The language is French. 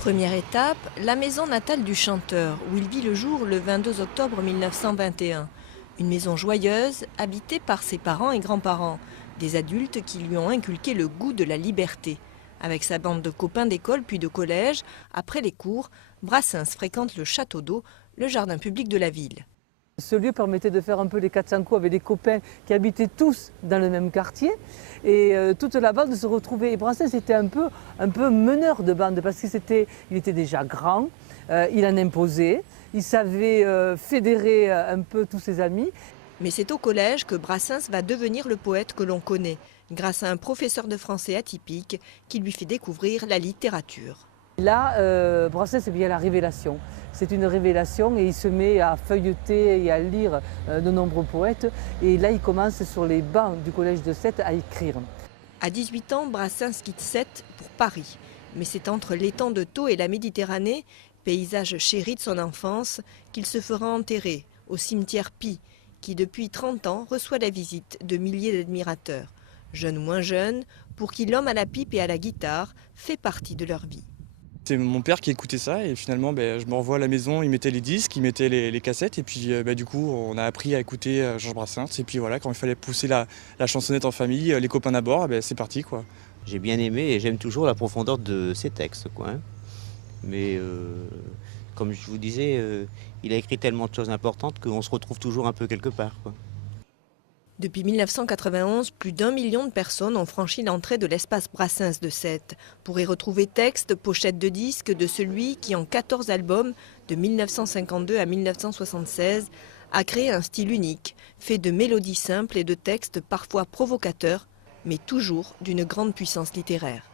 Première étape, la maison natale du chanteur, où il vit le jour le 22 octobre 1921. Une maison joyeuse, habitée par ses parents et grands-parents, des adultes qui lui ont inculqué le goût de la liberté. Avec sa bande de copains d'école puis de collège, après les cours, Brassens fréquente le château d'eau, le jardin public de la ville. Ce lieu permettait de faire un peu les 400 coups avec des copains qui habitaient tous dans le même quartier. Et toute la bande se retrouvait. Et Brassens était un peu meneur de bande parce qu'il était déjà grand, il en imposait, il savait fédérer un peu tous ses amis. Mais c'est au collège que Brassens va devenir le poète que l'on connaît, grâce à un professeur de français atypique qui lui fait découvrir la littérature. Là, Brassens vient la révélation. C'est une révélation et il se met à feuilleter et à lire de nombreux poètes. Et là, il commence sur les bancs du collège de Sète à écrire. À 18 ans, Brassens quitte Sète pour Paris. Mais c'est entre l'étang de Thau et la Méditerranée, paysage chéri de son enfance, qu'il se fera enterrer au cimetière Pie, qui depuis 30 ans reçoit la visite de milliers d'admirateurs, jeunes ou moins jeunes, pour qui l'homme à la pipe et à la guitare fait partie de leur vie. C'est mon père qui écoutait ça et finalement je me revois à la maison, il mettait les disques, il mettait les cassettes et puis du coup on a appris à écouter Georges Brassens et puis voilà, quand il fallait pousser la chansonnette en famille, les copains d'abord, c'est parti quoi. J'ai bien aimé et j'aime toujours la profondeur de ses textes quoi. Mais comme je vous disais, il a écrit tellement de choses importantes qu'on se retrouve toujours un peu quelque part quoi. Depuis 1991, plus d'1 million de personnes ont franchi l'entrée de l'espace Brassens de Sète pour y retrouver textes, pochettes de disques de celui qui, en 14 albums, de 1952 à 1976, a créé un style unique, fait de mélodies simples et de textes parfois provocateurs, mais toujours d'une grande puissance littéraire.